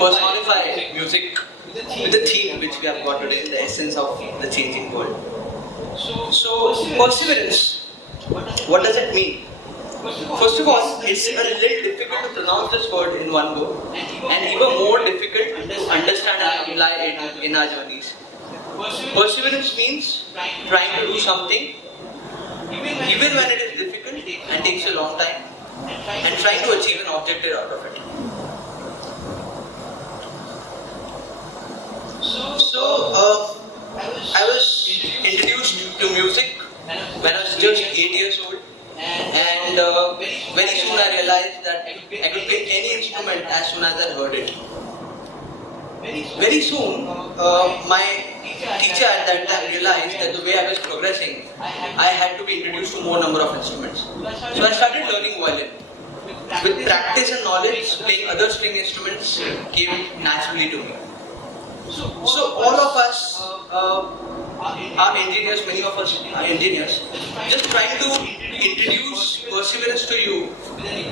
personify music with the theme which we have got today, the essence of the changing world. So, perseverance, what does it mean? First of all, it's a little difficult to pronounce this word in one go, and even more difficult to understand and apply it in our journeys. Perseverance means trying to do something even when it is difficult and takes a long time, and trying to achieve an objective out of it. I was introduced to music when I was just 8 years old, and very soon I realized that I could play any instrument as soon as I heard it. Very soon, my teacher at that time realized that the way I was progressing, I had to be introduced to more number of instruments. So I started learning violin. With practice and knowledge, playing other string instruments came naturally to me. So all of us are engineers, many of us are engineers, just trying to introduce perseverance to you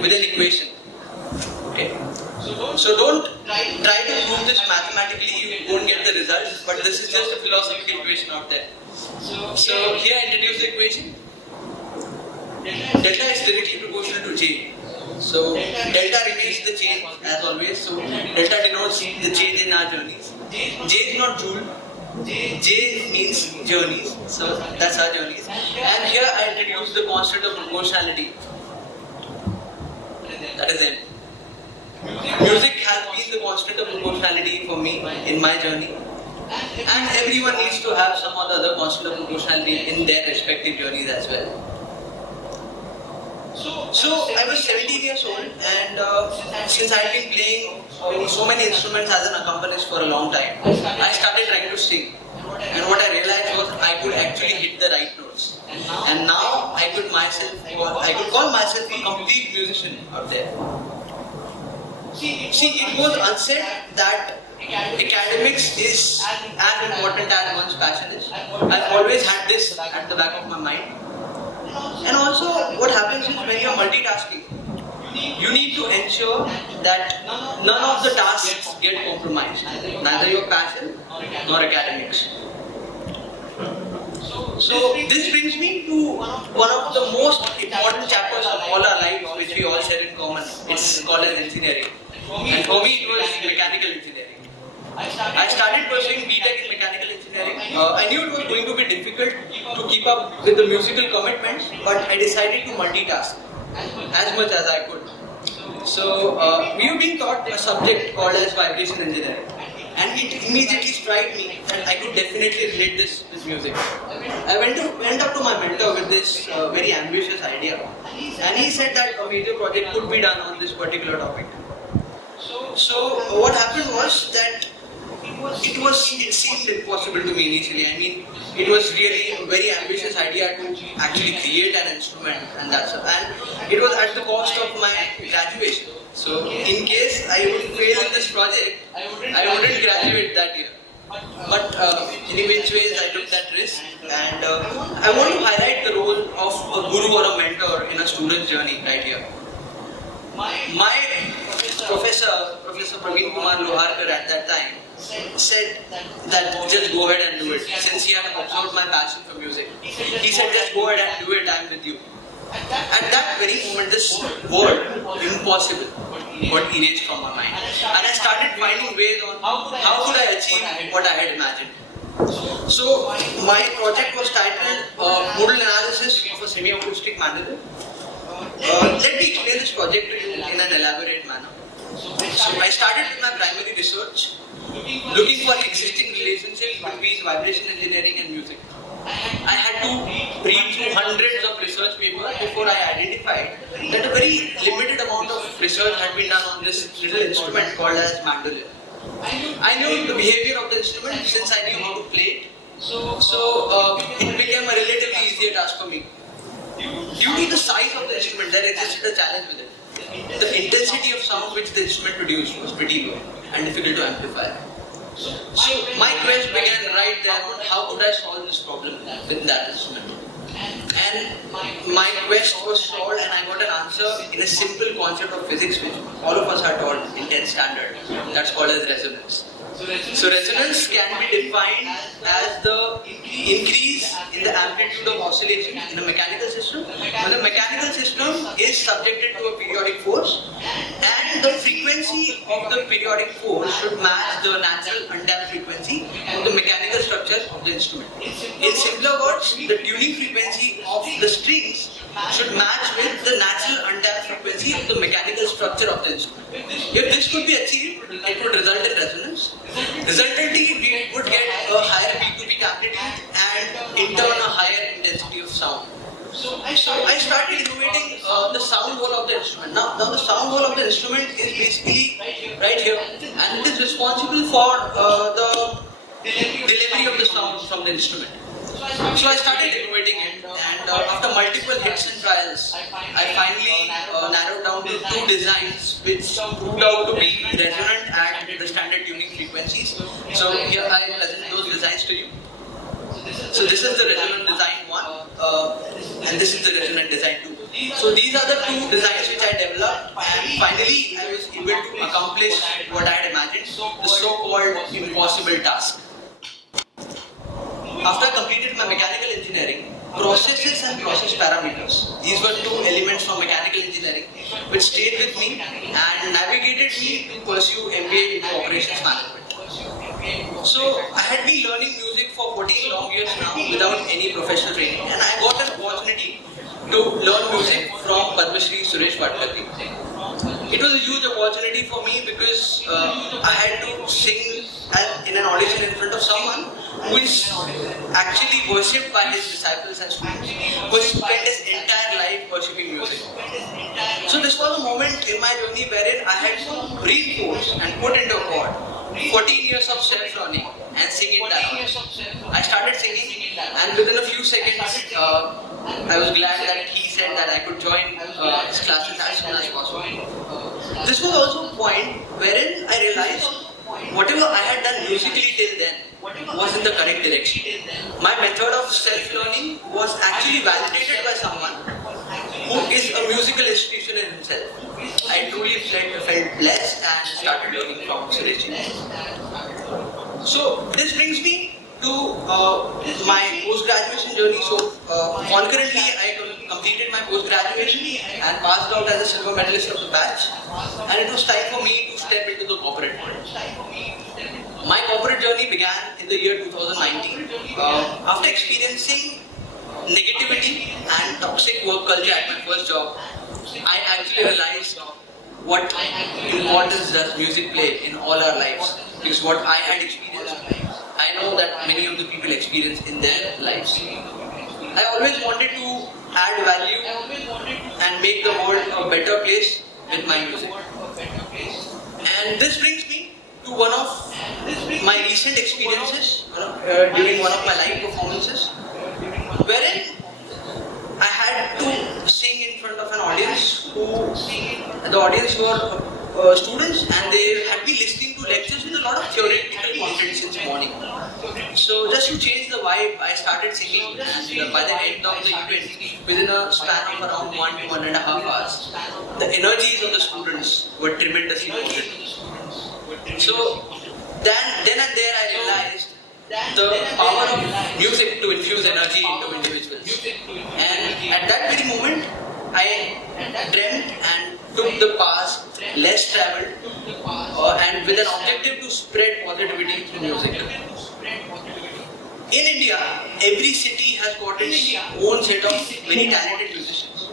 with an equation. Okay? So don't try to prove this mathematically, you won't get the results, but this is just a philosophical equation out there. So here I introduce the equation. Delta is directly proportional to J. So delta remains the change as always, so delta denotes the change in our journeys. J is not joule, J means journeys, so that's our journeys. And here I introduce the constant of proportionality. That is it. Music has been the constant of proportionality for me in my journey, and everyone needs to have some or the other constant of proportionality in their respective journeys as well. So I was 17 years old, and since I had been playing so many instruments as an accompanist for a long time, I started trying to sing. And what I realized was I could actually hit the right notes. And now I could call myself a complete musician out there. See, it was unsaid that academics is as important as one's passion is. I've always had this at the back of my mind. And also, what happens is when you're multitasking, you need to ensure that none of the tasks get compromised, neither your passion nor academics. So this brings me to one of the most important chapters of all our lives, which we all share in common. It's called as engineering. And for me, it was mechanical engineering. I started pursuing BTech in mechanical engineering. I knew it was going to be difficult to keep up with the musical commitments, but I decided to multitask as much as I could. So we were being taught a subject called as vibration engineering, and it immediately struck me that I could definitely relate this with music. I went up to my mentor with this very ambitious idea, and he said that a major project could be done on this particular topic. So what happened was that it seemed impossible to me initially. I mean, it was really a very ambitious idea to actually create an instrument, and that's it. And it was at the cost of my graduation. So in case I would fail in this project, I wouldn't graduate that year. But in which ways I took that risk, and I want to highlight the role of a guru or a mentor in a student's journey right here. My Professor Wadkar at that time said that just go ahead and do it. Since he had observed my passion for music, he said just go ahead and do it, I'm with you. At that very moment, this word, impossible, got erased from my mind. And I started finding ways on how could I achieve what I had imagined. So my project was titled Modal Analysis of a Semi-Acoustic Mandoline. Let me explain this project to you in an elaborate manner. So I started with my primary research, looking for an existing relationship between vibration engineering and music. I had to read through hundreds of research papers before I identified that a very limited amount of research had been done on this little instrument called as mandolin. I knew the behavior of the instrument since I knew how to play it, so it became a relatively easier task for me. Due to the size of the instrument, there existed a challenge with it. The intensity of sound which the instrument produced was pretty low and difficult to amplify. So my quest began right there on how could I solve this problem with that instrument. And my quest was solved, and I got an answer in a simple concept of physics which all of us are taught in 10th standard. That's called as resonance. So resonance can be defined as the increase in the amplitude of oscillation in a mechanical system. When the mechanical system is subjected to a periodic force, and the frequency of the periodic force should match the natural undamped frequency of the mechanical structure of the instrument. In simpler words, the tuning frequency of the strings should match with the natural undamped frequency of the mechanical structure of the instrument. If this could be achieved, it would result in resonance. Resultantly, we would get a higher peak-to-peak amplitude and in turn a higher intensity of sound. So I started innovating the sound wall of the instrument. Now the sound wall of the instrument is basically right here, and it is responsible for the delivery of the sound from the instrument. So I started innovating it, and after multiple hits and trials, I finally narrowed down to 2 designs which proved out to be resonant at the standard tuning frequencies. So here I present those designs to you. So this is the resonant design 1, and this is the resonant design 2. So these are the 2 designs which I developed, and finally I was able to accomplish what I had imagined, the so-called impossible task. After I completed my mechanical engineering, processes and process parameters, these were 2 elements from mechanical engineering which stayed with me and navigated me to pursue MBA into operations management. So I had been learning music for 14 long years now without any professional training, and I got an opportunity to learn music from Padmashri, Suresh, Wadkar. It was a huge opportunity for me because I had to sing in an audition in front of someone who is actually worshipped by his disciples and students, who spent his entire life worshipping music. So this was a moment in my journey wherein I had to reinforce and put into accord 14 years of self-learning and singing that. I started singing, and within a few seconds, I was glad that he said that I could join his classes as soon as possible. This was also a point wherein I realized whatever I had done musically till then was in the correct direction. My method of self-learning was actually validated by someone who is a musical institution in himself. I truly felt blessed and started learning from Suresh. So this brings me to my post-graduation journey. So concurrently I completed my post-graduation and passed out as a silver medalist of the batch, and it was time for me to step into the corporate world. My corporate journey began in the year 2019 after experiencing negativity and toxic work culture at my first job. I actually realized what importance does music play in all our lives, because what I had experienced, I know that many of the people experience in their lives. I always wanted to add value and make the world a better place with my music. And this brings me to one of my recent experiences during one of my live performances, wherein I had to sing in front of an audience the audience were students, and they had been listening to lectures with a lot of theoretical content since morning. So just to change the vibe, I started singing, and by the end of the event, within a span of around 1 to 1.5 hours, the energies of the students were tremendously boosted. So then and there I realized the power of music to infuse energy into individuals. And at that very moment, I dreamt and took the path less traveled and with an objective to spread positivity through music. In India, every city has got its own set of very talented musicians.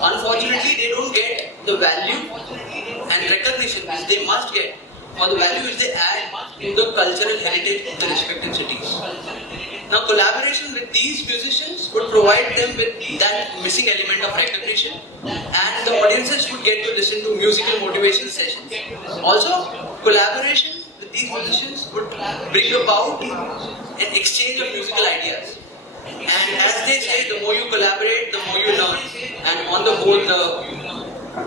Unfortunately, they don't get the value and recognition which they must get for the value which they add to the cultural heritage of the respective cities. Now, collaboration with these musicians would provide them with that missing element of recognition, and the audiences would get to listen to musical motivation sessions. Also, collaboration with these musicians would bring about an exchange of musical ideas. And as they say, the more you collaborate, the more you learn, and on the whole, the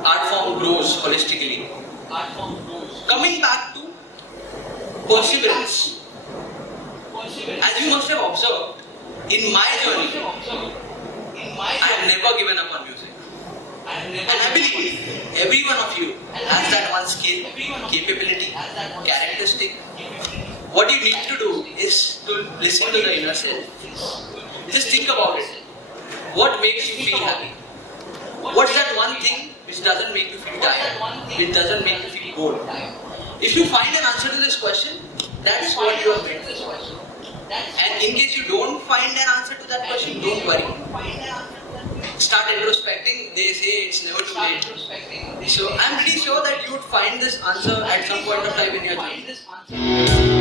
art form grows holistically. Coming back to perseverance. As you must have observed, in my journey, I have never given up on music. And I believe every one of you has that one skill, capability, characteristic. What you need to do is to listen to the inner self. Just think about it. What makes you feel happy? What's that one thing which doesn't make you feel tired? Which doesn't make you feel bored? If you find an answer to this question, that's what you are meant for. And in case you don't find an answer to that question, don't worry. Start introspecting. They say it's never too late. So I'm pretty sure that you would find this answer at some point of time in your journey.